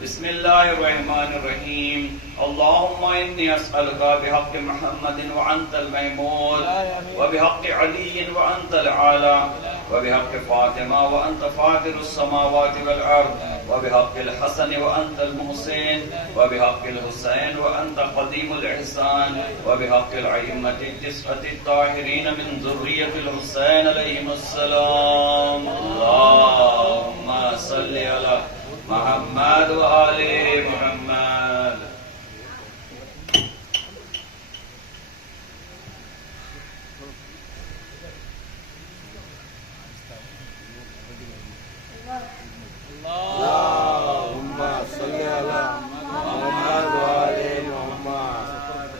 बिस्मिल्लाहिर्रहमानिर्रहीम। अल्लाहुम्मा इन्नी अस्अलुका बिहक़्क़ि मुहम्मदिन व अंतल महमूद व बिहक़्क़ि अलीय्यिन व अंतल आला व बिहक़्क़ि फातिमा व अंत फातिरुस समावाति वल अर्द व बिहक़्क़िल हसन व अंतल मुहसिन व बिहक़्क़िल हुसैन व अंत क़दीमुल इहसान व बिहक़्क़िल अइम्मति तिस्अति ताहिरीन मिन ज़ुर्रिय्यतिल हुसैन अलैहिमुस्सलाम। अल्लाहुम्मा सल्लि अला मुहम्मद व आले मुहम्मद। अल्लाहुम्मा सल्लि अला मुहम्मद व आले मुहम्मद।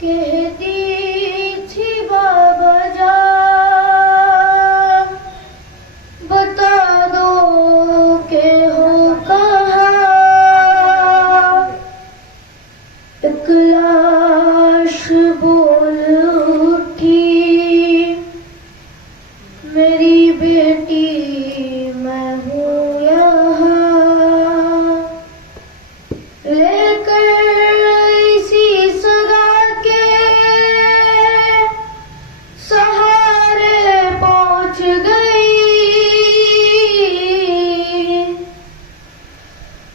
कहती थी बाबा जा बता दो के हो कहाँ। एक लाश बोल उठी मेरी बेटी मैं हूँ यहाँ। लेकर इसी सगा के सहारे पहुँच गई।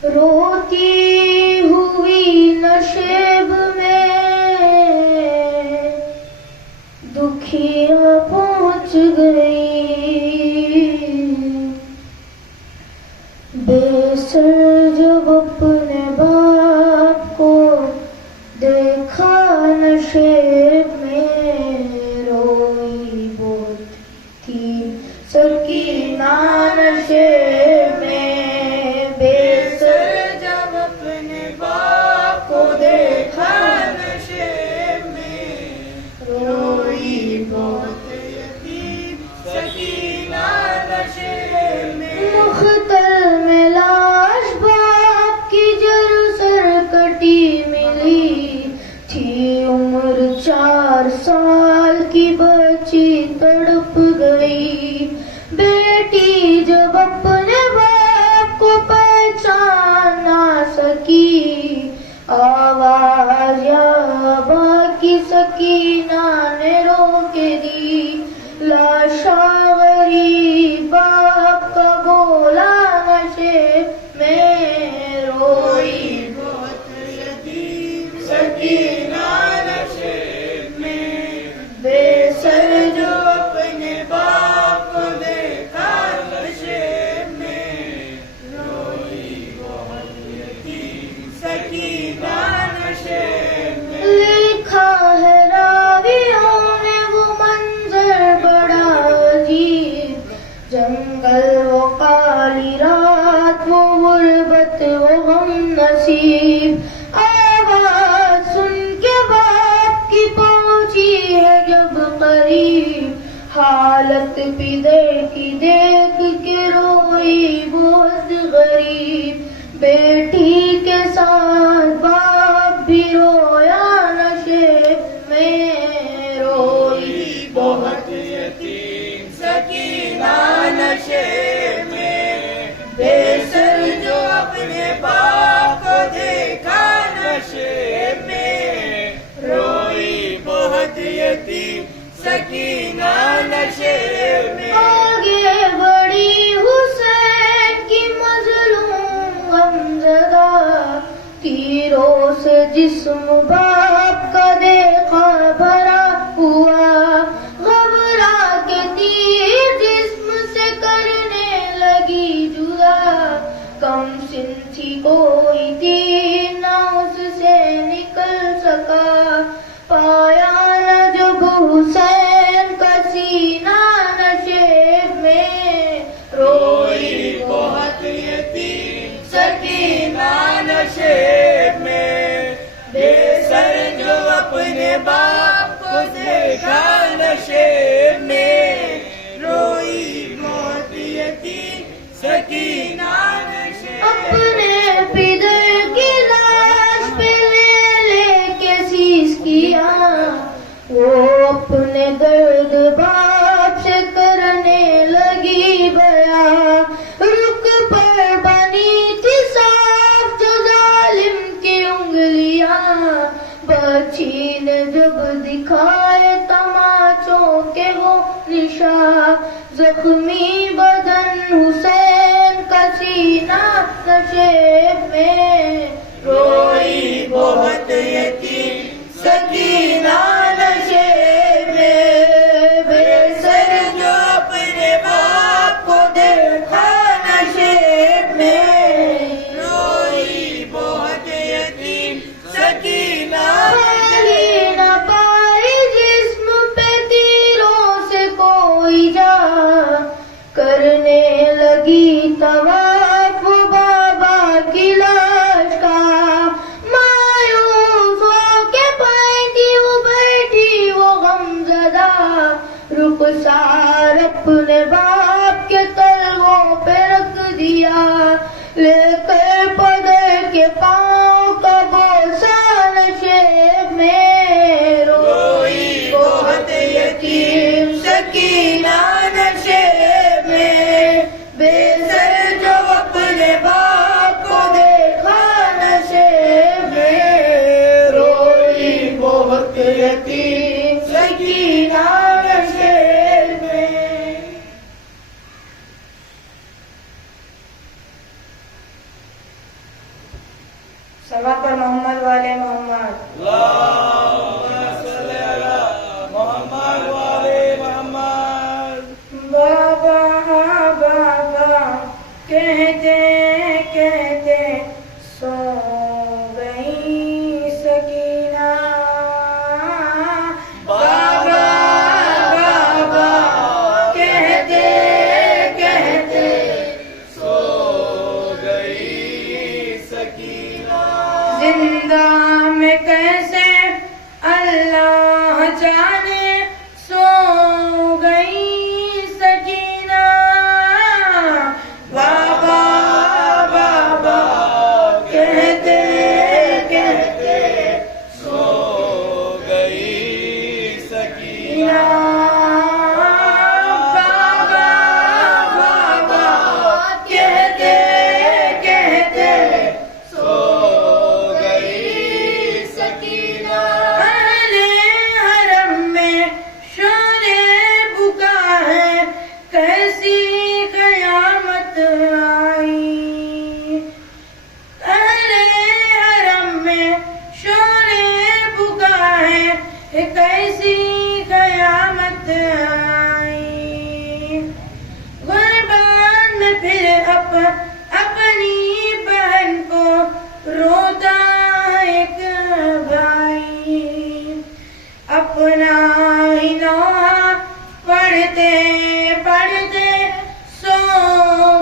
रोती हुई नशेब में दुखिया पहुँच गई। बेसर जब अपने बाप को देखा नशेब में रोई बहुत थी सकीना नशेब में। बेसर जब अपने बाप को देखा नशेब में रोई बहुत यतीम सकीना नशेब में। मुख्तल में लाश बाप की जर सर कटी मिली थी। उम्र 4 साल की बच्ची तड़प गई। बेटी जब अपने बाप को पहचान ना सकी आवाज या बाकी सकीना ने रोक दी। लाशावरी बाप का बोला नशे में रोई बहुत यतीम सकीना नशे में। बेसर जो अपने बाप को देखा नशे में रोई बहुत यतीम सकीना नशे में। लिखा है रावियों ने वो मंजर बड़ा अजीब। जंगल वो काली रात वो गुर्बत वो हम नसीब। आवाज सुन के बाप की पहुंची है जब करीब। हालत भी देखी देख के रोई बहुत गरीब। बेटी के साथ बाप भी रोया नशे में रोई बहुत यतीम सकीना नशे में। बेसर जो अपने बाप को देखा नशे में रोई बहुत यतीम सकीना नशे में। आगे बढ़ी हुसैन की मजलूम गमज़दा। तीरों से जिस्म बाप का देखा भरा हुआ। घबरा के तीर जिस्म से करने लगी जुदा। कम सिन थी कोई तीर ना उससे निकल सका। पाया न जब हुसैन का सीना नशे में रोई बहुत यतीम बाप से करने लगी बया, रुक पर बनी थी साफ जो जालिम की उंगलियां, बच्ची ने जब दिखाए तमाचों के वो निशा, जख्मी बदन हुसैन का सीना नशे में, रोई बहुत यतीम सकीना नशे में, बेसर जो अपने बाप को देखा नशे में, रोई बहुत यतीम सकीना नशे न पाई जिस्म पे तीरों से कोई जा, करने लगी तवाफ बाबा की लाश का, मायूस होके बैठी वो गमज़दा, रुखसार अपने बाप के तलवों पे रख दिया, लेकर पदर के पाँव का बोसा नशे में, रोई बहुत यतीम सकीना नशे में, बेसर जो अपने बाप को देखा नशे में, रोई बहुत यतीम सकीना नशे में। सवा पर मोहम्मद वाले मोहम्मद, बाबा हाँ बाबा कहते कहते सो गई सकीना, बाबा बाबा कहते कहते सो गई सकीना, जिंदा में कैसे अल्लाह जाने सो गई सकीना, बाबा बाबा कहते कहते सो गई सकीना, बाबा बाबा कहते कहते सो गई सकीना, अहले हरम में शोरे बुका है, कैसी कयामत आई, अहले हरम में शोरे बुका है, कैसी कयामत आई, गुरबान में फिर अपनी बहन को रोता एक भाई, अपना ही नौहा पढ़ते पढ़ते सो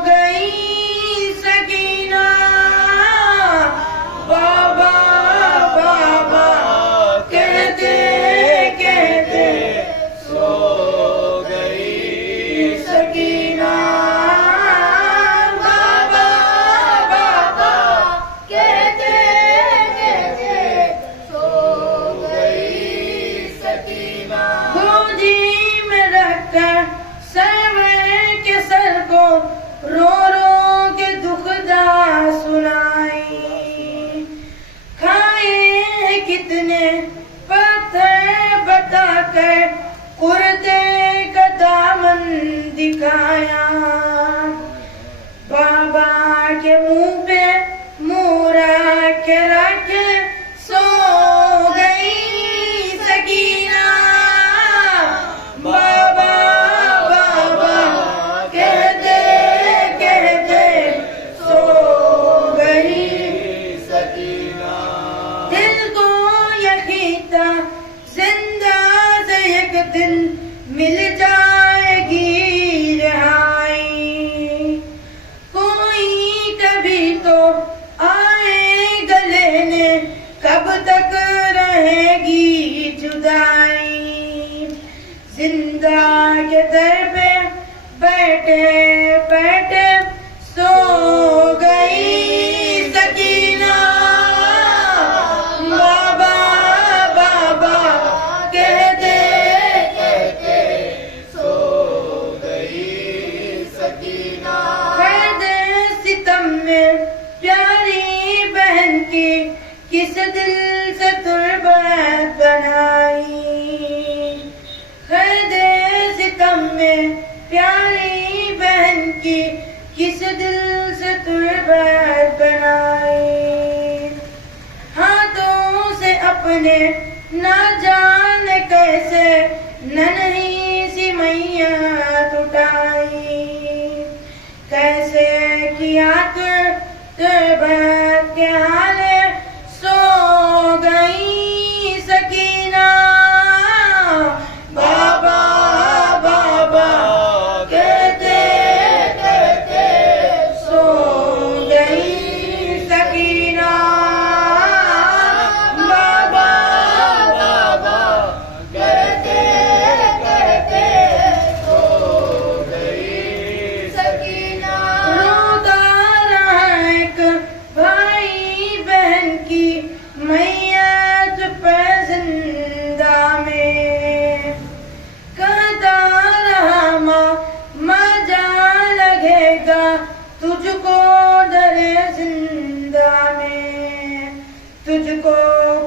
गई सकीना, बाबा बाबा कहते कहते सो गई सकीना, बाबा बाबा कहते कहते सो गई सकीना, गोदी में रखकर सरवर के सर को रो रो के दुखदा सुनाई, खाए कितने पत्थर बताकर कुर्ते का दामन दिखाया, बाबा के मुंह पे मुंह रख सो गई सकीना, बाबा बाबा कहते कहते सो गई सकीना, दिल को यकीन था जिंदा से एक दिन मिल जाएगी रिहाई, कोई कभी तो आएगा लेने, कब तक रहेगी जुदाई, जिंदा के दर पे बैठे बैठे सो गई सकीना, बाबा बाबा कहते कहते कैसे नन्ही सी मैया टुटाई, कैसे किया के हाले सो गई सकीना। बाबा बाबा कहते कहते सो गई सकीना। बाबा बाबा कहते कहते सो गई सकीना। रोता रहा एक भाई बहन की मैयत पे जिंदा में, कहता रहा माँ मजा लगेगा तुझको डरे जिंदा में। तुझको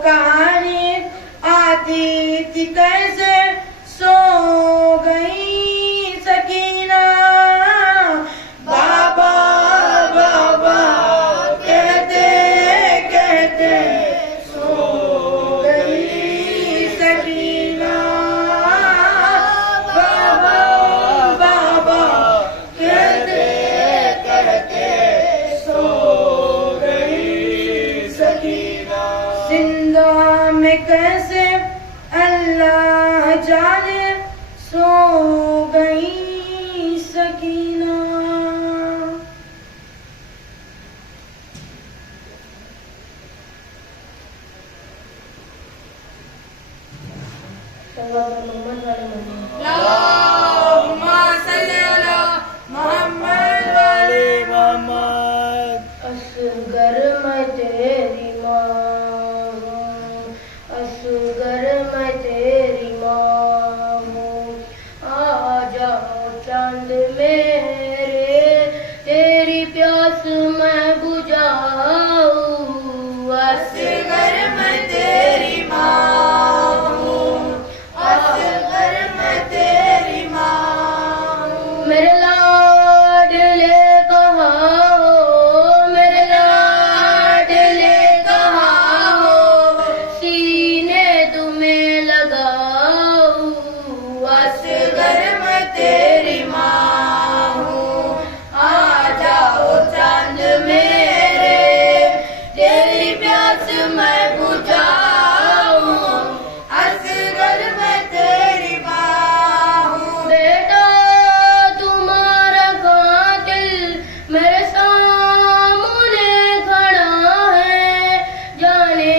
कहानी आती थी कैसे सो गई सकीना। बाबा बाबा कहते कहते सो गई सकीना। बाबा बाबा कहते कहते सो गई सकीना। जिंदा में कैसे अल्लाह जाने सो गई सकीना। अल्लाहुम्मा सल्ली अला मुहम्मद व आले मुहम्मद। असगर मैं तेरी माँ हूँ, असगर मैं तेरी माँ हूँ। आ जाओ चांद मेरे, तेरी प्यास मैं बुझाऊँ। असगर मैं तेरी माँ हूँ, असगर मैं तेरी माँ हूँ। मेरे लाडले कहाँ हो, मेरे लाडले कहाँ हो, सीने तुम्हें लगाऊँ। असगर मैं तेरी माँ हूँ, आ जाओ चांद मेरे, तेरी प्यास मैं बुझाऊँ। असगर मैं तेरी माँ हूँ। बेटा तुम्हारा कातिल मेरे सामने खड़ा है, जाने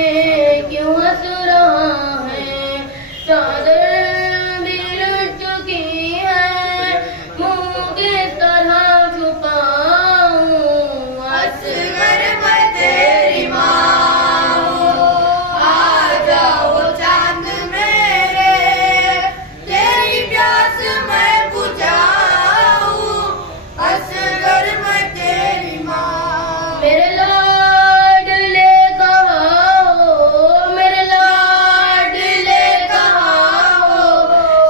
क्यों हंस रहा है। चादर भी लुट चुकी है, मुंह किस तरह छुपाऊं। असगर मैं तेरी माँ हूँ, आ जाओ चांद मेरे, तेरी प्यास मैं बुझाऊँ। असगर मैं तेरी माँ। मेरे लाडले कहाँ हो, मेरे लाडले कहाँ हो,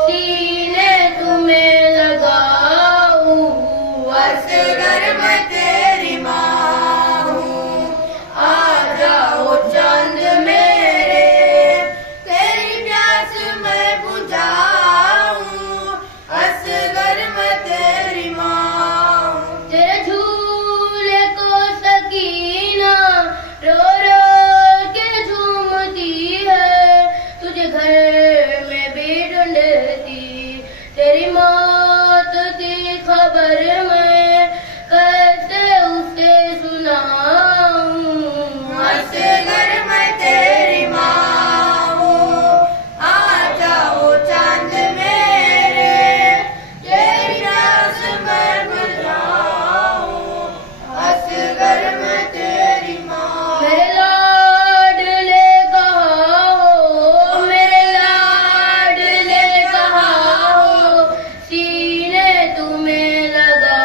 सीने तुम्हें लगाऊँ। असगर मैं तेरी माँ हूँ, आ जाओ चांद मेरे, तेरी प्यास मैं बुझाऊँ। असगर मैं तेरी माँ हूँ। तेरे झूले को सकीना रो रो के झूमती है, तुझे घर में भी ढूंढती। तेरी मौत की खबर मैं कैसे उसे सुनाऊं। असगर मैं तेरी माँ हूँ, आ जाओ चांद मेरे, तेरी प्यास मैं बुझाऊँ। असगर मैं तेरी माँ। मेरे लाडले कहाँ हो, मेरे लाडले कहाँ हो, सीने तुम्हें लगा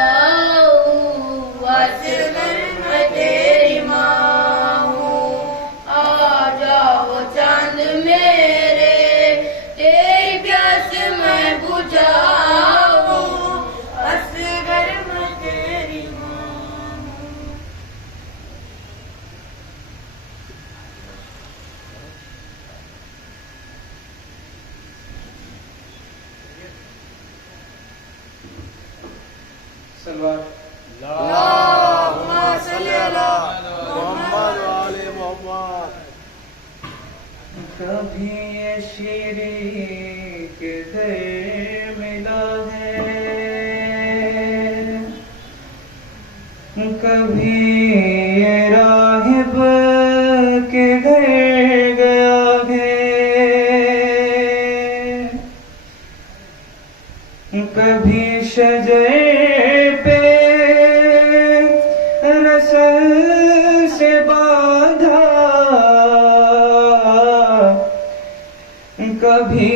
अल्लाहुम्मा सल्ली अला मोहम्मद व आले मोहम्मद। कभी ये शीरी किधर मिला है, कभी ये राहिब के घर गया है, कभी शजर पे रसल से बांधा, कभी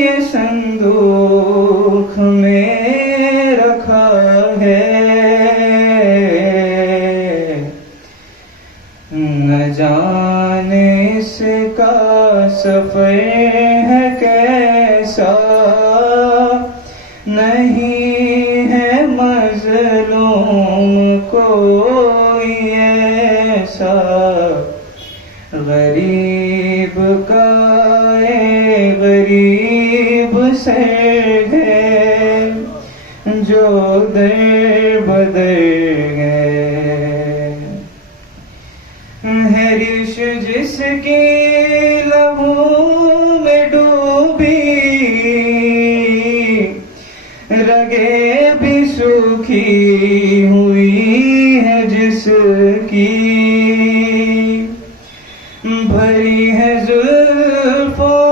ये संदूक में रखा है। न जाने इसका सफर है कैसा, नहीं है मजलूम कोई ऐसा, गरीब का गरीब से है जो दर बदर है रिश जिसकी लहू में डूबी, रगे भी सूखी हुई है जिसकी, भरी है जुल्फों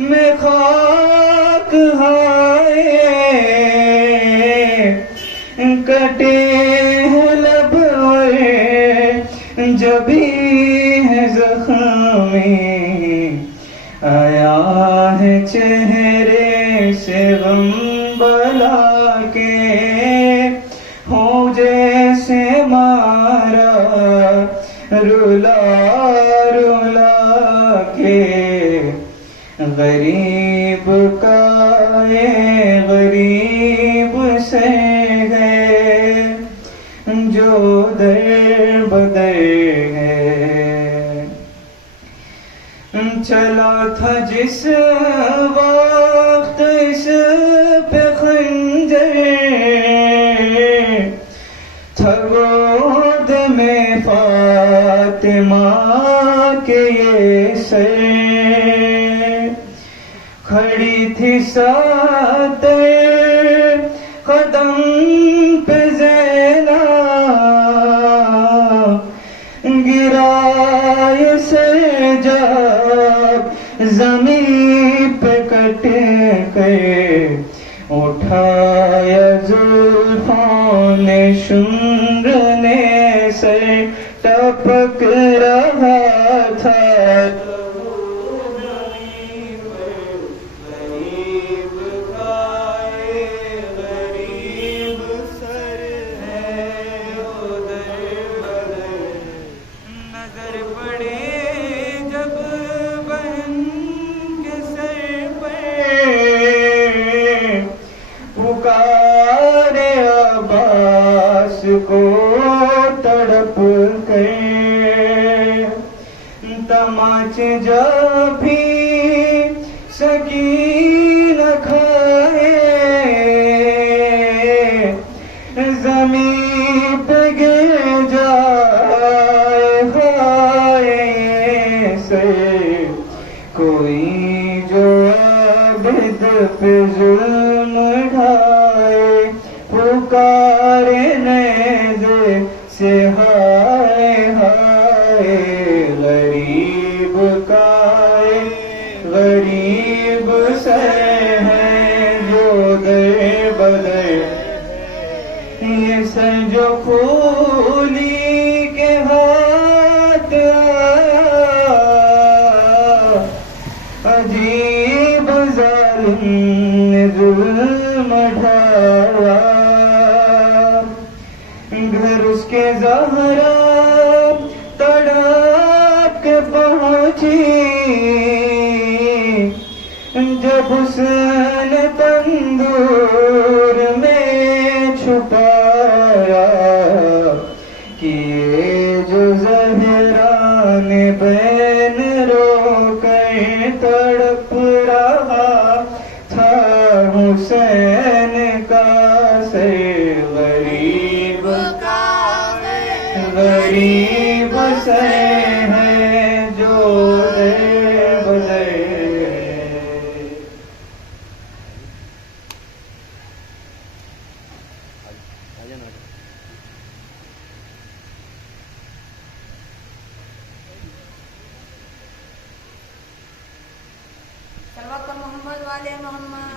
में खाक हाय, कटे हैं लब और जबी है ज़ख्मी, आया है चेहरे से गम बला के, हो जैसे मारा रुला रुला के, गरीब का ये गरीब से है जो दर बदर है। चला था जिस वक्त इस पे खंजर, था गोद में फातिमा के ये सर, खड़ी थी सात कदम पे ज़ैना, गिराए सर जब ज़मीन पे कट कर, उठाया जुल्फों ने शुम्र ने सर, टपक रहा था पुकारे अब्बास को तड़प कर, तमाचे जब भी सकीन खाए, जमीन पे गिर जाए हाय से, कोई जो अब्द पे जुल्म ढाए, पुकारे नेज़े से हाय हाय, गरीब का गरीब से है जो दर बदर, ये सर जो फूली के हाथ आया, अजीब जालिम ने जुल्म ढाया, घर उसके ज़हरा तड़प के पहुंची, जब उसने तंदूर में छुपाया, कि सरे हैं जो बदे सल्लल्लाहु मोहम्मद वाले मोहम्मद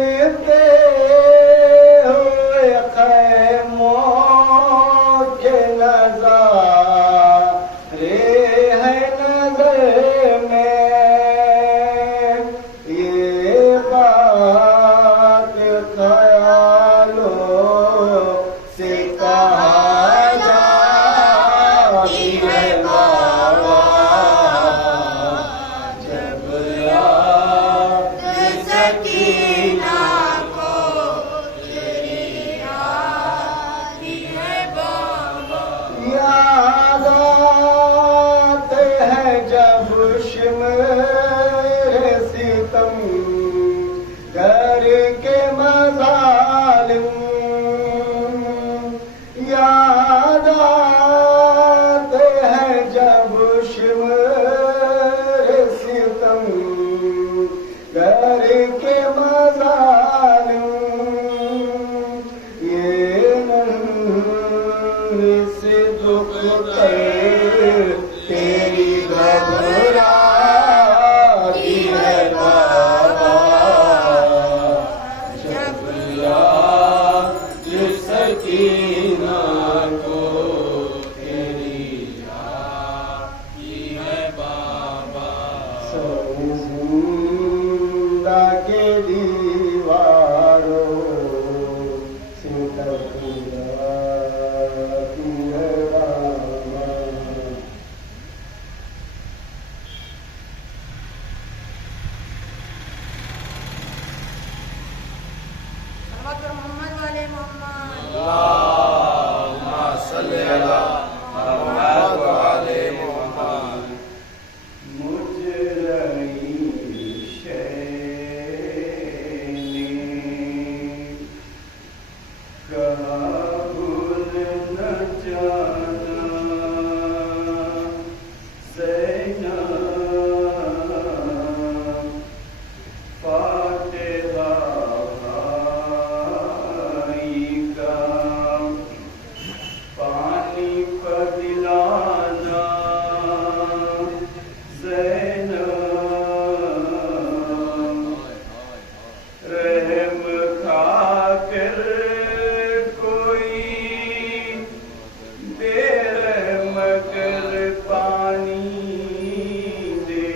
जलते हुए खैमों के नज़ारे हैं नज़र में। ये बात ख्यालों से कहा जाती है बाबा, जब याद सकीना को तेरी आती है बाबा। याद आते हैं जब शिमरे सितम घर के मज़ालिम। याद आते हैं जब शिमरे सितम घर के मज़ालिम। ये से दुख कर तेरी घबराती है बाबा, जब याद सकीना को तेरी आती है बाबा। जिंदा के दीवारों से टकराती है बाबा। सल्लल्लाहु मोहम्मद वाले मोहम्मद। अल्लाहुम्मा सल्ली अला मुहम्मद व आले मुहम्मद। मुझ रही शैनी कहा भूल न जाना, ज़ैनब फातिहा भाई का पानी पिलाना, ज़ैनब रहम खाकर कोई बेरहम कर पानी दे।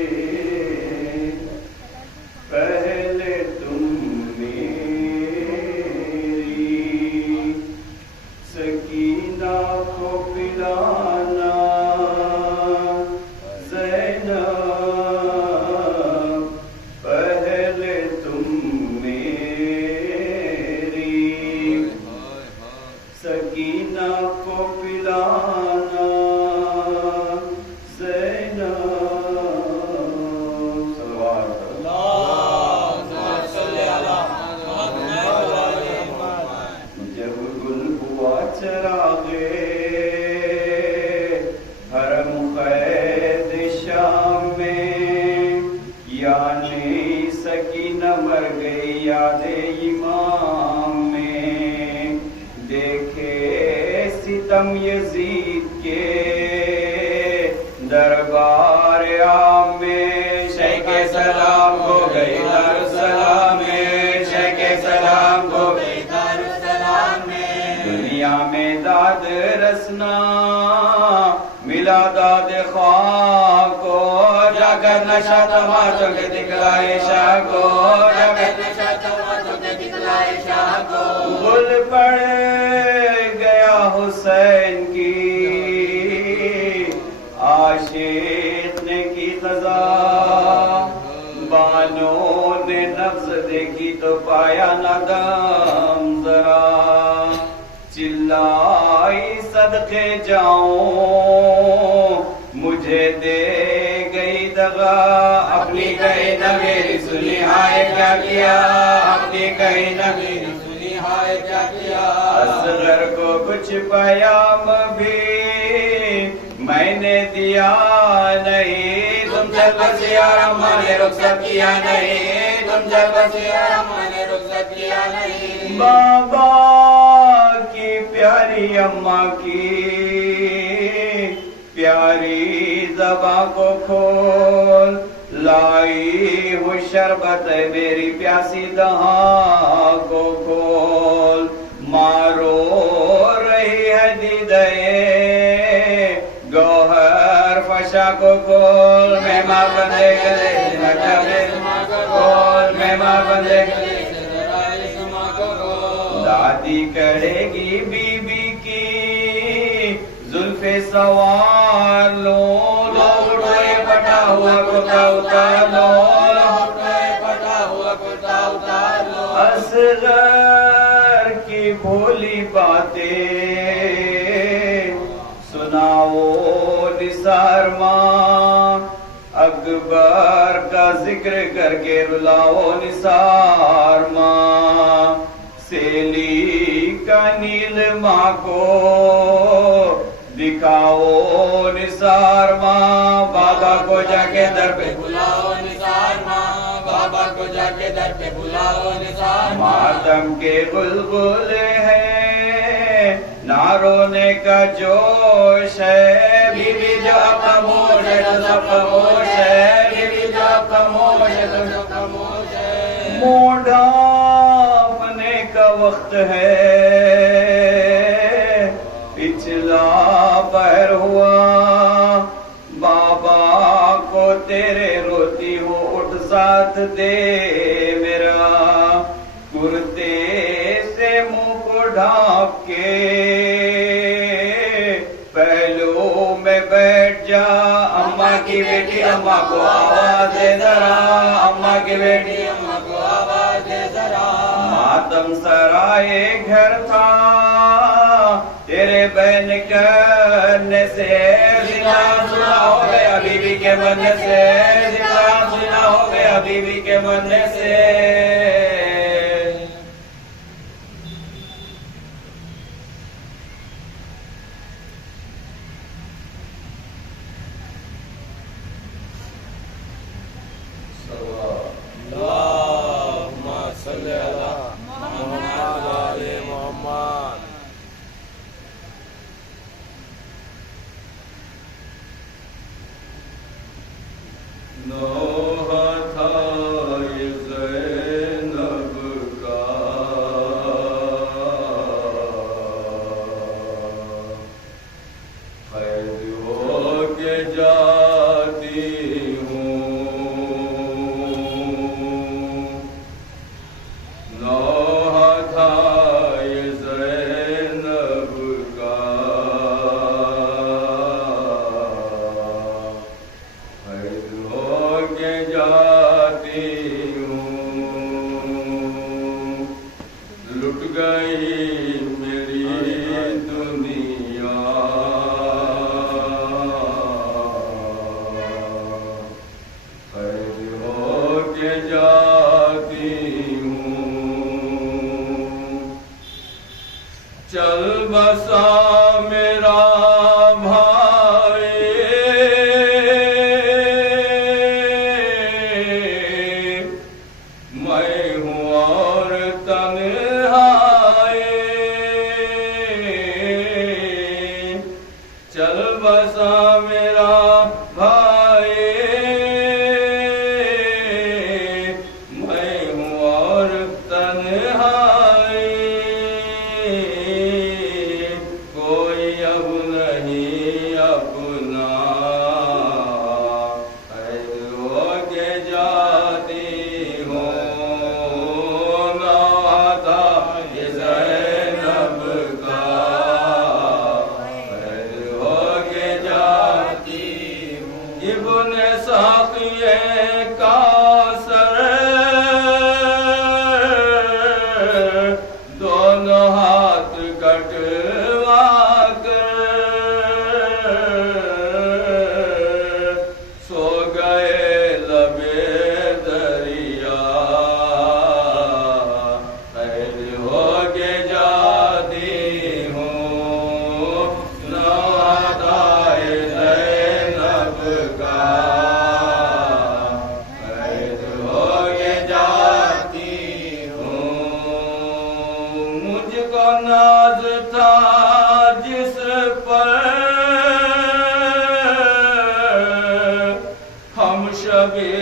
पहले तुम मेरी सकीना को पिलाना, ज़ैनब पहले तुम मेरी सकीना को पिलाना, ज़ैनब। जब गुल हुआ चरागे हरम कैद शाम में, यानी सकीना मर गई यादे इमाम में। देखे सितम यजीद के दरबार आम में, शेख सलाम हो गई दारुसलाम में, शेख सलाम हो गई दारुसलाम में। दुनिया में दाद रसना मिला दाद ख्वाह को, जाकर नशा तमाचों के दिखलाए शाह को, जाकर नशा तमाचों के दिखलाए शाह को। गुल पड़ गया हुसैन की आशिक ने की क़ज़ा, बानों ने नफ्स देखी तो पाया नदम जरा। चिल्लाई सदके जाऊं मुझे दे गई दगा, अपनी कही न मेरी सुनी हाय क्या किया, अपनी कही न मेरी सुनी हाय क्या किया। असगर को कुछ पयाम भी मैंने दिया नहीं, तुम जब बसिया अम्मा ने रुखसत किया नहीं, तुम जब बसिया अम्मा ने रुखसत किया नहीं। बाबा की प्यारी अम्मा की प्यारी ज़बां को खोल, लाई हो शरबत मेरी प्यासी दहा को खोल, मारो रही है दीदे गौहर फशा को खोल, मेहमा बंदे गले खोल, मेहमा बंदे दादी करेगी बीबी की जुल्फे सवार लो, पटा हुआ कुर्ता उतार लो, पटा हुआ कुर्ता उतार लो। असगर की भोली बातें सुनाओ निसार माँ, अकबर का जिक्र करके रुलाओ निसार माँ, सेली का नील माँ को दिखाओ निसार माँ, बाबा को जाके दर पे बुलाओ निसार माँ, बाबा को जाके दर पे बुलाओ निसार माँ। मातम के बुलबुले हैं, ना रोने का जोश है, बीबी जो खामोश है तो सब खामोश है, बीबी जो खामोश है तो सब खामोश है। मोढ़ा अपने का वक्त है, पिछला पहर हुआ, बाबा को तेरे रोती हो उठ साथ दे मेरा, कुर्ते से मुंह को ढांप के पहलू में बैठ जा, अम्मा की बेटी अम्मा को आवाज दे जरा, अम्मा की बेटी अम्मा को आवाज दे जरा। मातम सराय घर था तेरे बहन करने से, जिना सुना हो गया बीबी के मन से, जिना सुना हो गया बीबी के मन से। चल बसा मेरा भाई, मैं हूँ और तन्हाई, चल बसा मेरा भाई, मैं हूँ और तन्हाई, नाज था जिस पर हम शबे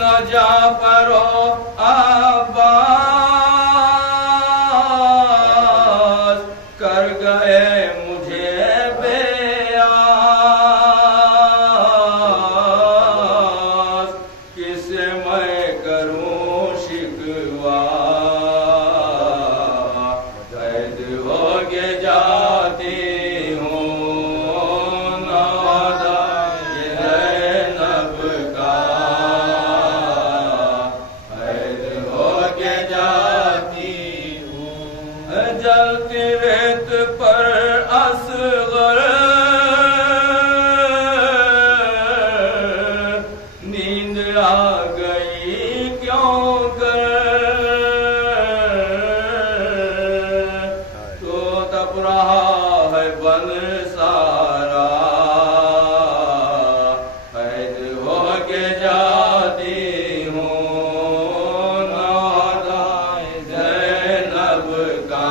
न जाफरो अब्बास कर गए मुझे बेआस, किसे मैं करूं शिकवा, कैद हो के जाती जलती रेत पर असगर नींद आ गई क्यों कर, तो तप रहा है बन सारा, कैद हो के जाती हूँ जैनब का,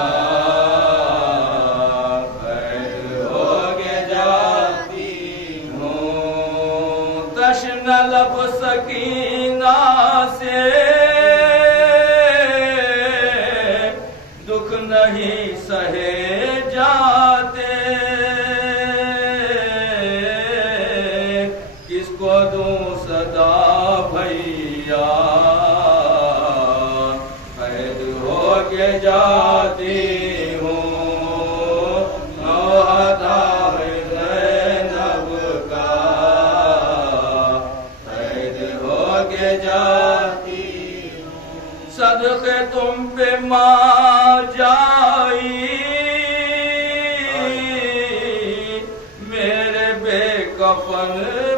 तश्न लब सकीना से दुख नहीं सहे जाते, किसको दूं सदा भैया, कैद हो के जाती हूँ नौहदा जैनब का, के जाती हूँ सदके तुम पे माँ जाई, मेरे बेकफन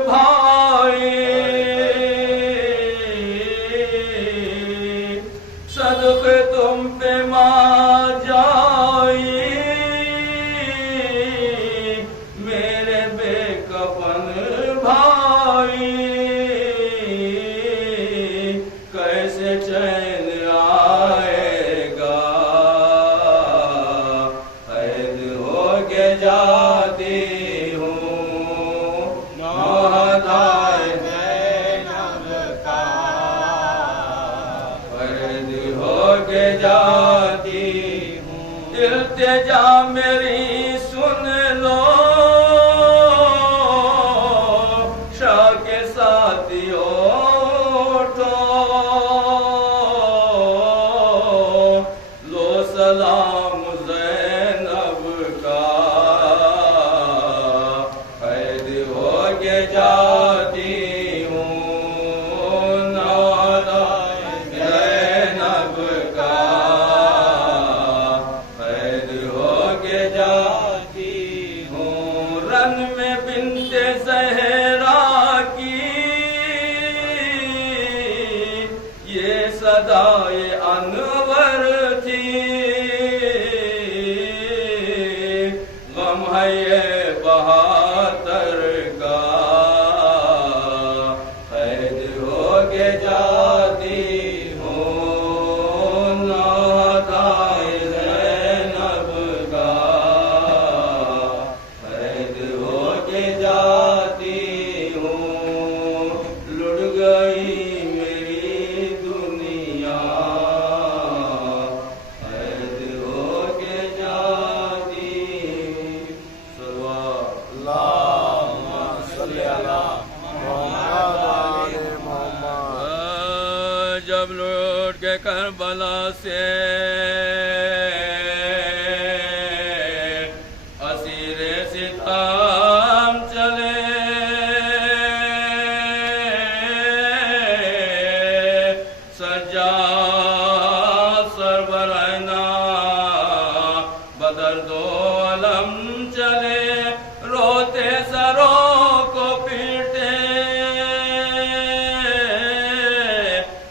भाई, सदके तुम पे माँ जाई, मेरे बेकफन भाई, कैसे चैन आएगा, कैद हो के जाती हूँ नौहदा जैनब का, कैद हो के जाती हूँ। इल्तिजा मेरी सुन लो शाह के साथियों, सलाम जैनब का, कैद हो के जाती हूँ नौहदा जैनब का, कैद हो के जाती हूँ रन में बिन्ते ज़हरा की, ये सदाए अनवर थी, गम है ये बहादुर का, कैद हो के जाती हूँ नौहदा जैनब का, कैद हो के जाती हूँ। लुट गई मेरी दुनिया, कैद हो के जाती अल्लाहुम्मा सल्ली अला मुहम्मद वाले मोहम्मद। जब लौट के करबला से असीरे सितम चले, सज्जाद सरवरना बदर दो अलम चले, रोते सरों को पीटे,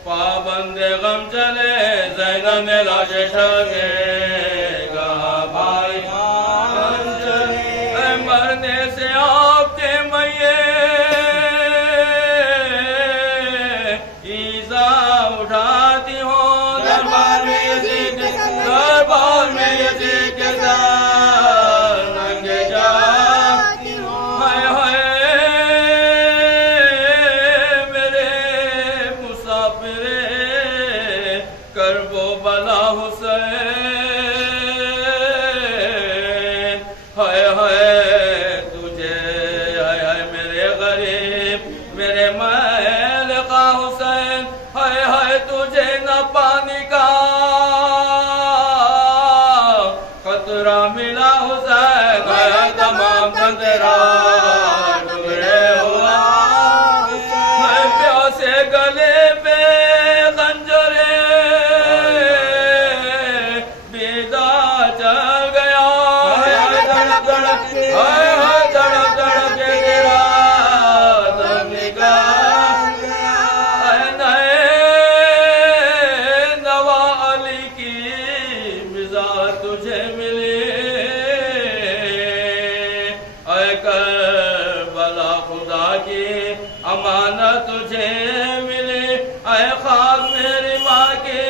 पाबंदे गम चले, ज़ैनब ने लाशे शगेगा भाई चले, मरने से आपके मैये ईज़ा उठाती हो, दरबार में यज़ीद के साथ नंगे जाती हो, हाय हाय मेरे ऐ खाक मेरी माँ के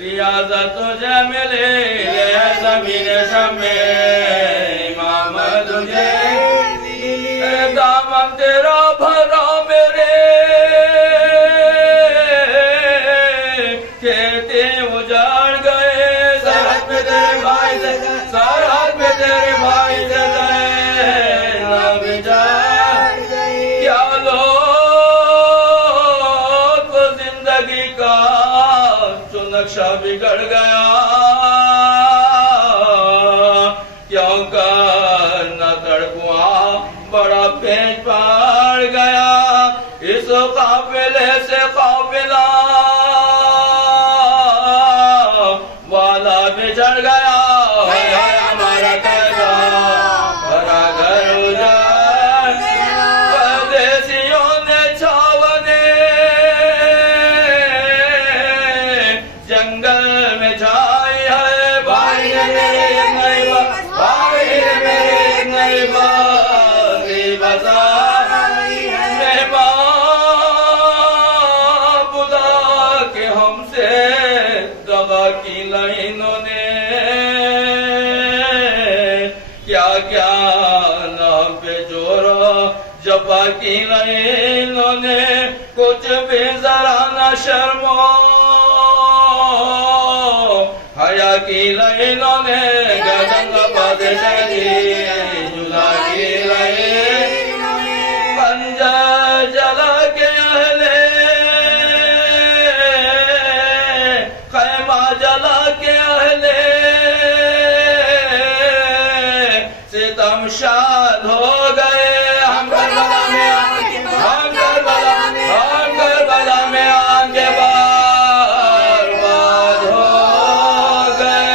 रियाजत तुझे मिले जमीन शमे इमाम तुझे दामन तेरा भरा मेरे खेते उजाड़ गए सरहद में तेरे भाई से सरहद में तेरे भाई से ना बिजार क्या लो तो जिंदगी का जो नक्शा बिगड़ गया क्यों करना तड़पुआ बड़ा पेच पड़ गया इस काफिले से काफिला वाला बिछड़ गया हमारा कैसा भरा घर उजाड़ परदेसियों ने छावने जंगल में छाई है भाई ने मेरे एक नई बात भाई ने मेरे एक नई बात बता मेहमान बुला के हमसे दगा की लाइनों ने क्या क्या नाम पे जोड़ा जबा की लाइनों ने कुछ भी जरा न शर्मो हया की लाइनों ने गगन बादशाह की जुदा की लाइन पंजर जला के अहले खैमा जला के अहले सितम शाद हो गए हम करबला में आगे बर्बाद हो गए।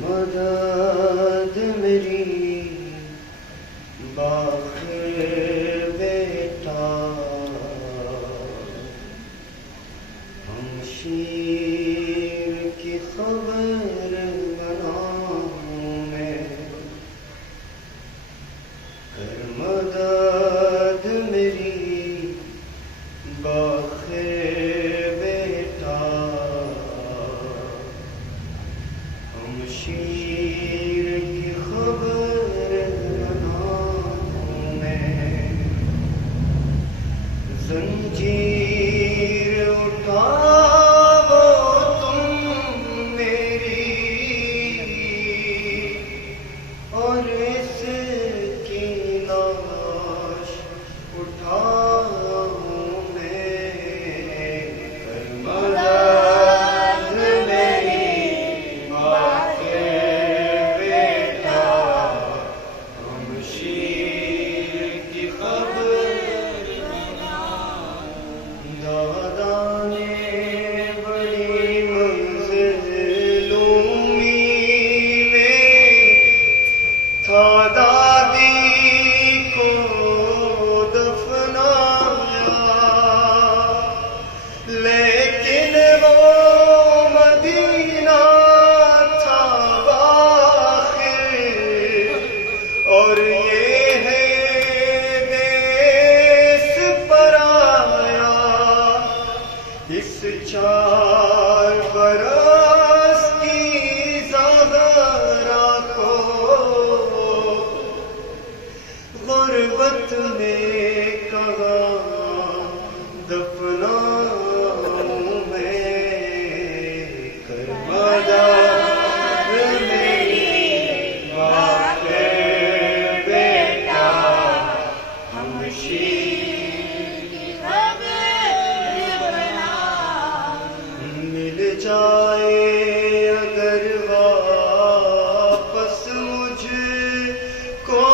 मदद मेरी बाखिर बेटा हमशीर की खबर बनाऊं मैं कर मदद मेरी बाखिर बेटा हमशीर की खबर बनाऊं मैं जंजीर उठाओ तुम मेरी और इसकी लाश उठाओ मैं कर मदद मेरी बाखिर बेटा हमशीर की खबर दादा ने बड़ी मंज़िलूमी में था दादी को दफनाया लेकिन वो मदीना था आखिर और ये है देश पराया इस 4 बरस की ज़हरा को गुर्बत में कहा दफनाऊं मैं कर मदद मेरी बाखिर बेटा हमशीर की मिल जाए अगर वापस मुझको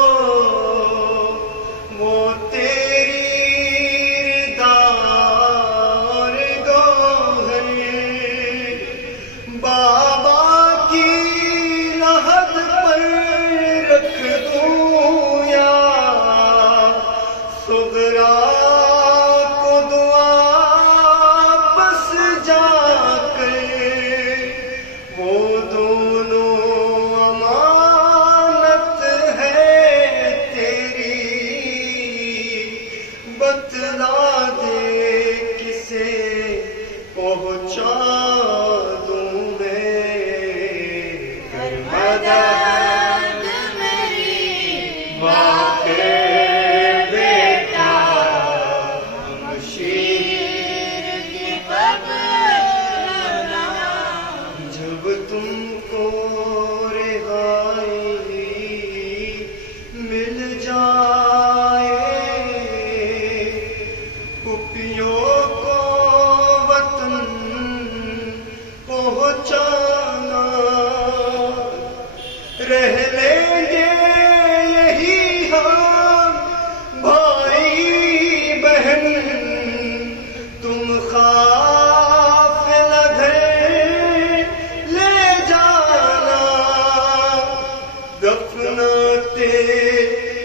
वो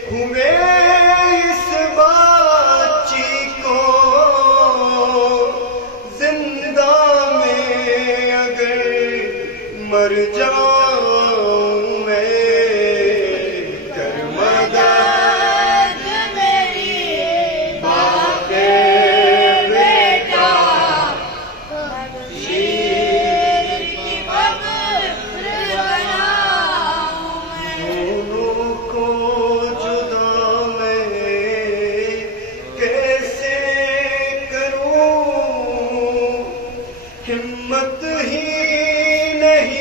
हुए इस बाची को जिंदा में अगर मर जाऊं मैं, कर मदद मेरी बाके बेटा शीर की कब्र बनाऊं मैं। दोनों को जुदा मैं कैसे करूं, हिम्मत ही नहीं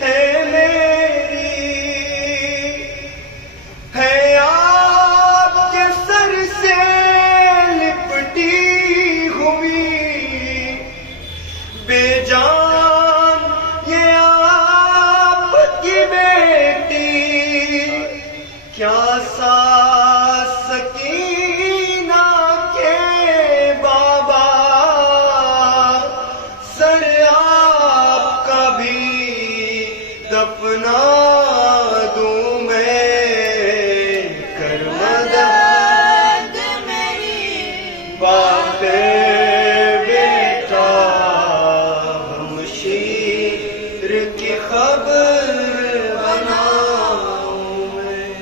है मेरी, है आपके सर से लिपटी हुई बेजान ये आपकी बेटी, क्या सास सकीना के बाबा सर आपका भी दफना दूं मैं, कर मदद मेरी बापे बेटा हम शीर की खबर बनाऊं मैं।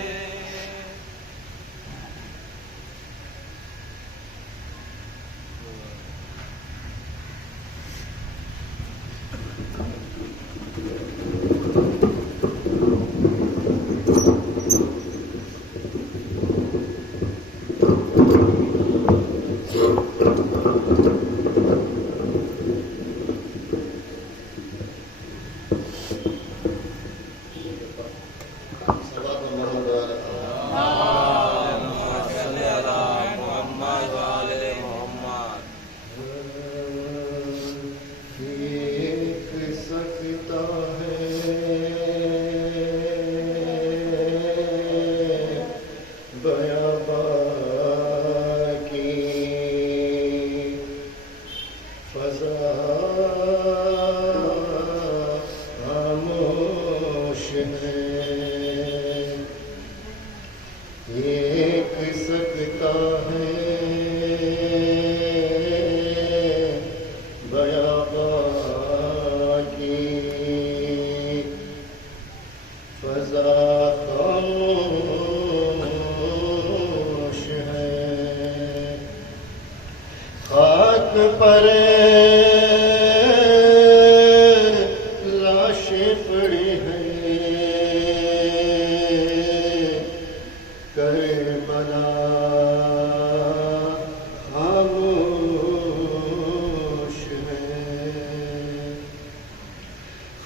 एक सकता है बयाबा की फजा खामोश है, एक सकता है बयाबा की फजा खामोश है, खाक पर लाशें पड़ी हैं, करबला खामोश है,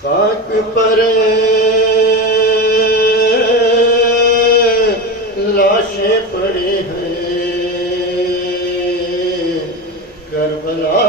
खाक पर लाशें पड़ी हैं, करबला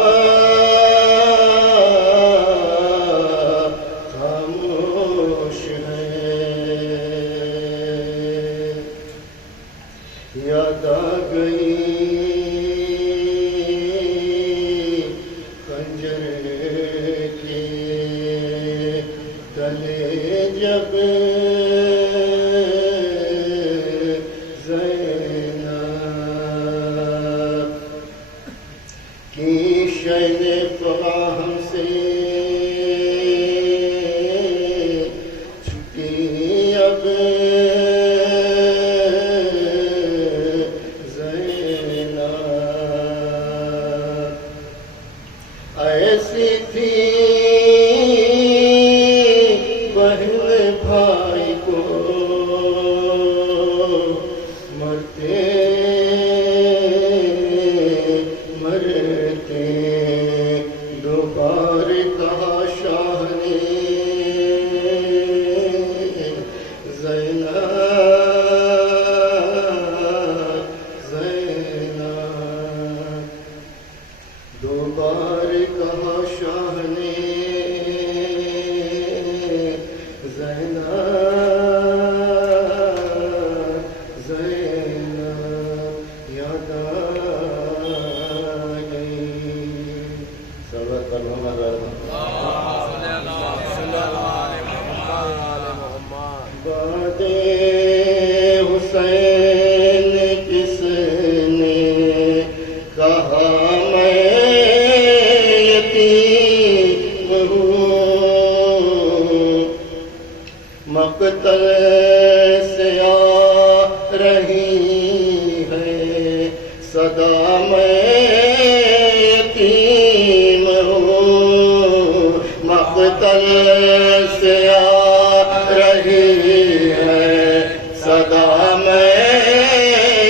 मैं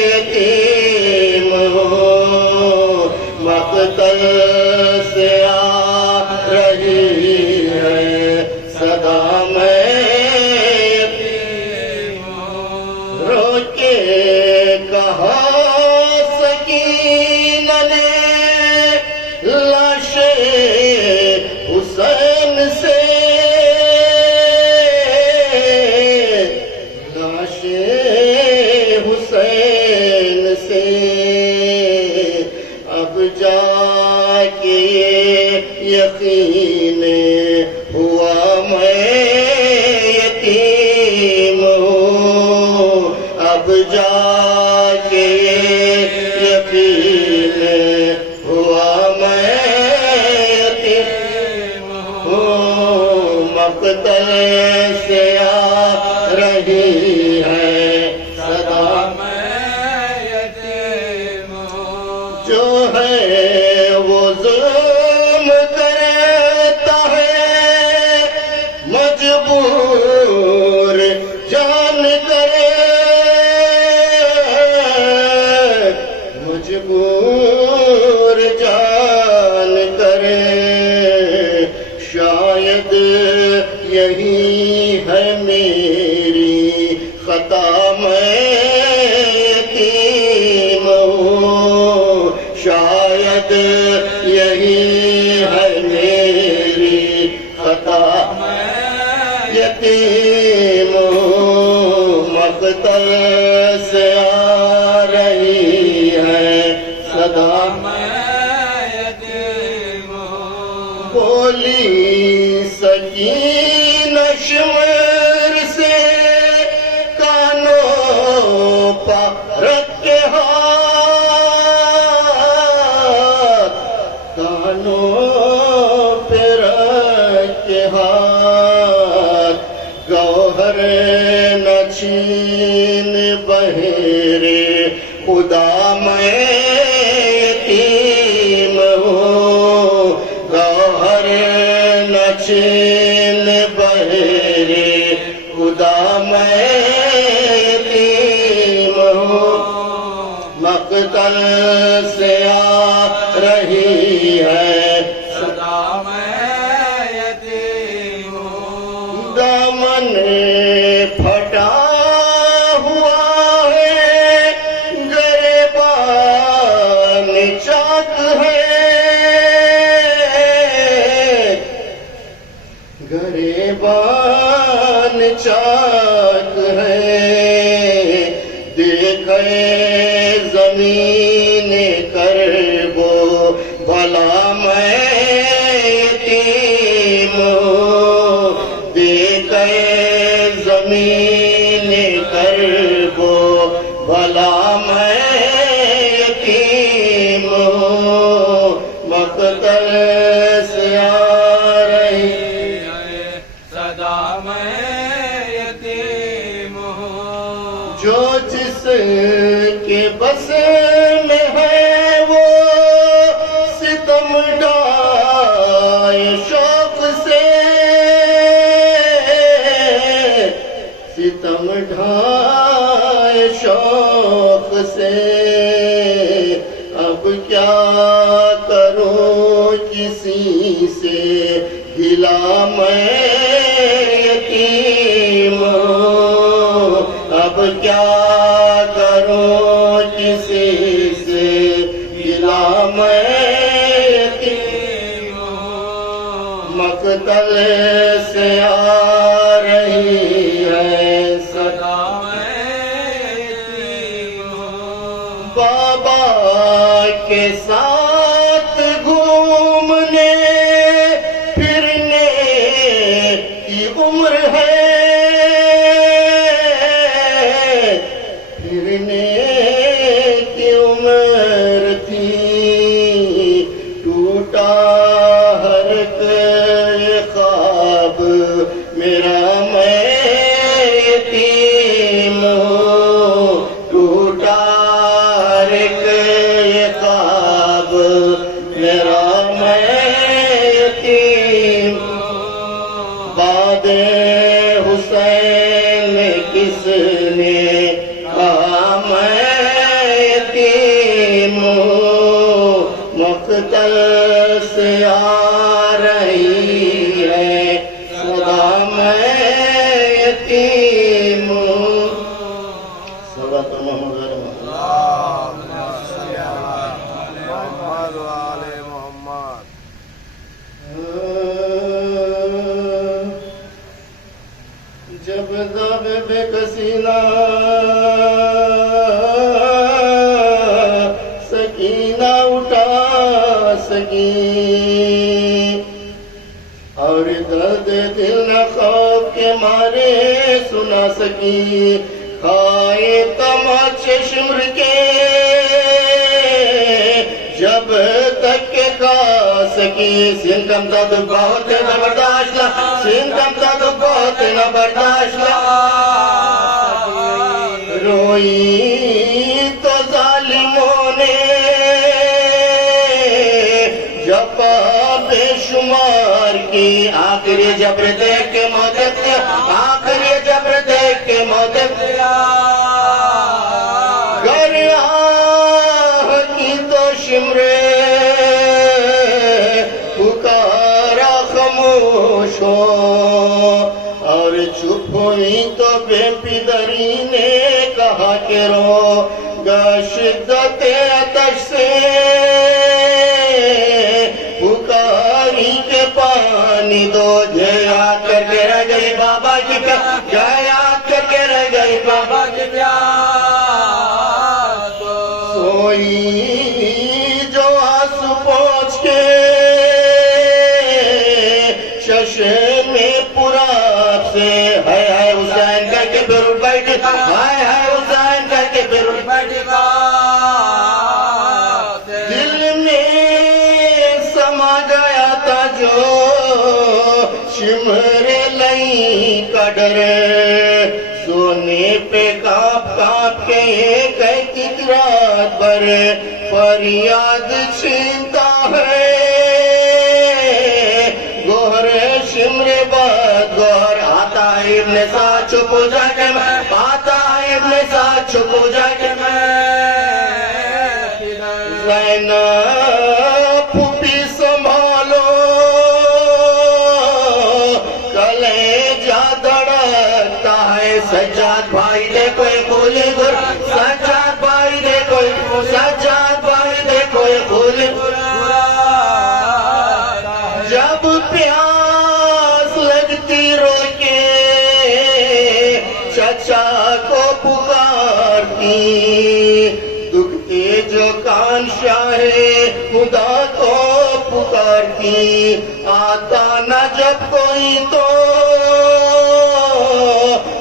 यतीम हूँ, मक़तल से आ रही है सदा मैं यतीम हूँ। रोके कहा सकीना ने लाशे हुसैन से, लाशे हुसैन से, अब जाके यकीन हुआ मैं यतीम हूँ, अब जाके यकीन हुआ मैं यतीम हूँ। मक़तल से आ रही है सदा मैं यतीम हूँ। जो है वो ज़ुल्म करता है, मजबूर जान करे, मजबूर जान करे। शायद यही है मेरी खता, मैं यतीम हूँ। शायद यही है मेरी खता, मैं यतीम हूँ। मक़तल से आ रही है सदा मैं यतीम हूँ। बोली सकीना शिमर से कानों पर रख के हाथ, कानों पे रख के हाथ। गौहर न छीन बहेरे खुदा मैं यतीम हूँ। गौहर न छीन बहेरे खुदा मैं यतीम हूँ। मक़तल से आ रही है सदा मैं यतीम हूँ। दामन फटा हुआ है, गिरबान चाक है, गिरबान चाक है। देखे ज़मीन करबो भला मैं यतीम हूँ। देखे ज़मीन करबो भला मैं यतीम हूँ। मक़तल से आ रही है सदा मैं यतीम हूँ। जो जिसके बस में है वो सितम ढाए शौक से, सितम ढाए शौक से। अब क्या करूं किसी से गिला मैं यतीम हूँ। अब क्या करूं किसी से गिला मैं यतीम हूँ। मक़तल से आ रही है सदा मैं यतीम हूँ। बाबा के साथ घूमने फिरने की उम्र है, फिरने की उम्र थी। टूटा हर एक ख्वाब मेरा मैं यतीम हूँ। टूटा हर एक ख्वाब मेरा मैं यतीम हूँ। बादे हुसैन किसने जब दब बेकसीना सकीना उठा सकी और दर्द दिल न खौफ के मारे सुना सकी खाए तमाचे शिमर के जब तक के खा सकी सिंकम तक बहुत न बर्दाश्त सिंकम तक बहुत न बर्दाश्त रोई तो जालिमों ने जपा बेशुमार की आखिरी जबर देख के मौत आखिरी जबर देख के मौत की तो शिमरे पुकारा खामोश हो और चुप हुई तो बेपिदरी ने कहा के रो शिद्दत आतश से पुकारी के पानी दो जय याद करके रह गई बाबा की जय याद करके रह गई बाबा की सोई जो आंसू पहुंच के शशे में पूरा से है हुसैन करके फिर उठ बैठ है हुसैन करके फिर उठ बैठेगा दिल में समा गया था जो शिमरे लई का डर सोने पे कांप कांप के कहती रात भर फरियाद छीनता है गोहरे शिमरे बाद गोहर आता है इब्ने साथ चुप हो जाके मैं आता है इब्ने साथ चुप हो जाके मैं ज़ैनब फूफी संभालो कलेजा धड़कता है सज्जाद भाई देखो ये गोली गुर सज्जाद भाई देखो सज्जाद भाई देखो ये गोली जब प्यास लगती रोके चचा को पुकारती दुखते जो कान शाहे खुदा को पुकारती आता न जब कोई तो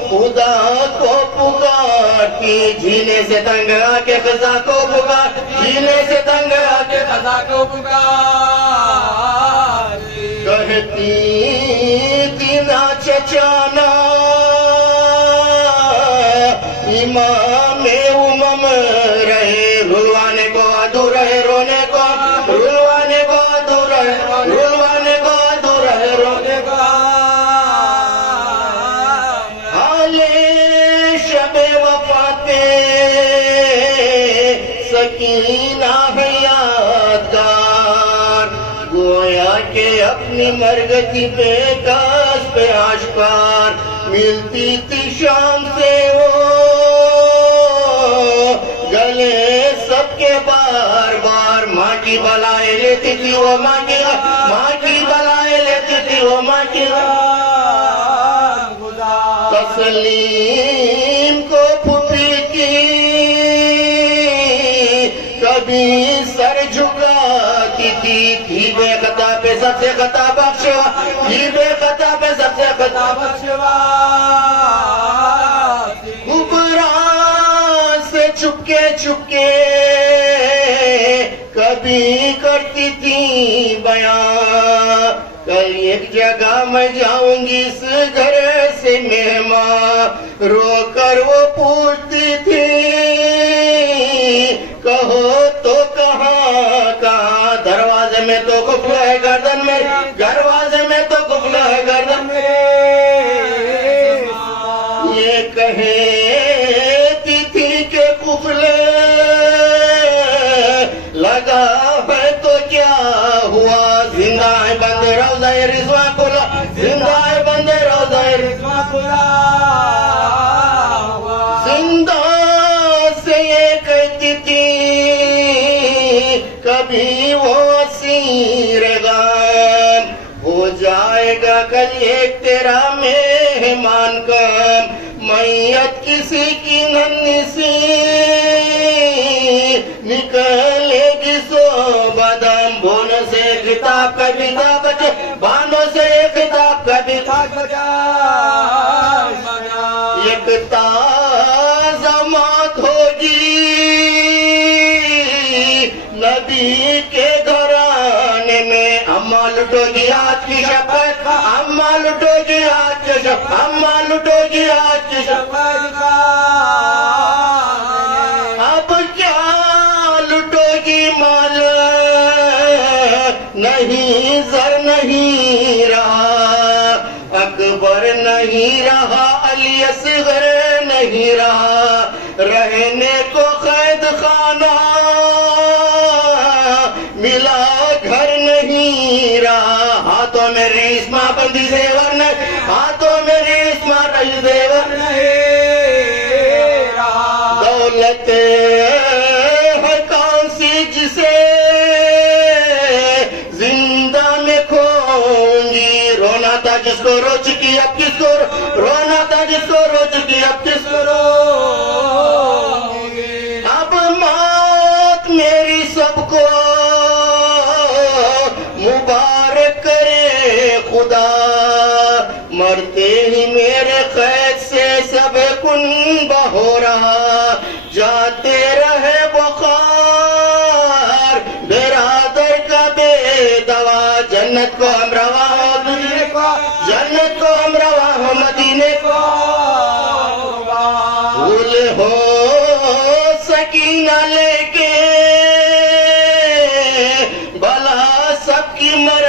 खुदा को पुकारती जीने से तंग आके खजा को पुकार जीने से तंग आके खजा को पुकार कहती दीना चचाना इमाम उमम रहे रुलवाने को अधूर है रोने को रुलवाने को अधूर है रुलवाने को अधूर है रोने को हाले शबे वफाते सकीना है यादगार गोया के अपनी मरगती पे काश पे आशकार मिलती थी शाम से वो गले सबके बार बार माँ की बलाए लेती थी वो माँ की बलाए लेती थी वो माँ की तस्लीम को फूफी की कभी सर झुकाती थी बेखता पे सबसे खता बख्शवा बेखता पे सबसे खता बख्शवा कुबरा से चुपके चुपके कभी करती थी बयां कल एक जगह मैं जाऊंगी इस घर से मेहमान रोकर वो पूछती थी कहो तो कहाँ दरवाजे में तो कुफला है गर्दन में दरवाजे में तो कुफला है गर्दन में ये कहे तिथि के कुफले लगा है तो क्या हुआ जिंदा है बंद रोज़ा रिज़वा खुला जिंदा है बंद रोज़ा रिज़वा खुला जिंदा देखती थी कभी वो सीर गम, हो जाएगा कल एक तेरा मेहमान कम, मैयत किसी की नन्ही सी निकलेगी सो बदम, बोन से किताब कविता बचे, बानों से किताब कविता बजा एक ताज़ा मौत होगी नबी के घराने में, अम्मा लुटोगी आज की शपथ, अम्मा लुटोगी आज की शपथ, अम्मा लुटोगी आज की शपथ। अब क्या लुटोगी माल, नहीं जर नहीं रहा, अकबर नहीं रहा, अली असगर नहीं रहा, रहने को कैद खाना मिला घर नहीं रहा, हाथों में रेशमा बंदी जेवर नहीं, हाथों में रेशमा रही जेवर नहीं रहा, दौलत है कौन सी जिसे जिंदा में खोऊंगी, रोना था जिसको रो चुकी अब किसको रोना था जिसको रो चुकी अब किसको रोगी, अब मौत मेरी सबको मुबारक करे खुदा, मरते ही मेरे कैद से सब कुनबा हो रहा, जाते रहे बुखार बिरादर का बेदवा, जन्नत को हम रवा हो मदीने को, जन्नत को हम रवा हो मदीने को, भूल हो सकीना लेके बला सबकी मर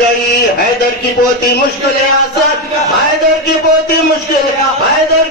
गई, हैदर की पोती मुश्किल आसान, हैदर की पोती मुश्किल, हैदर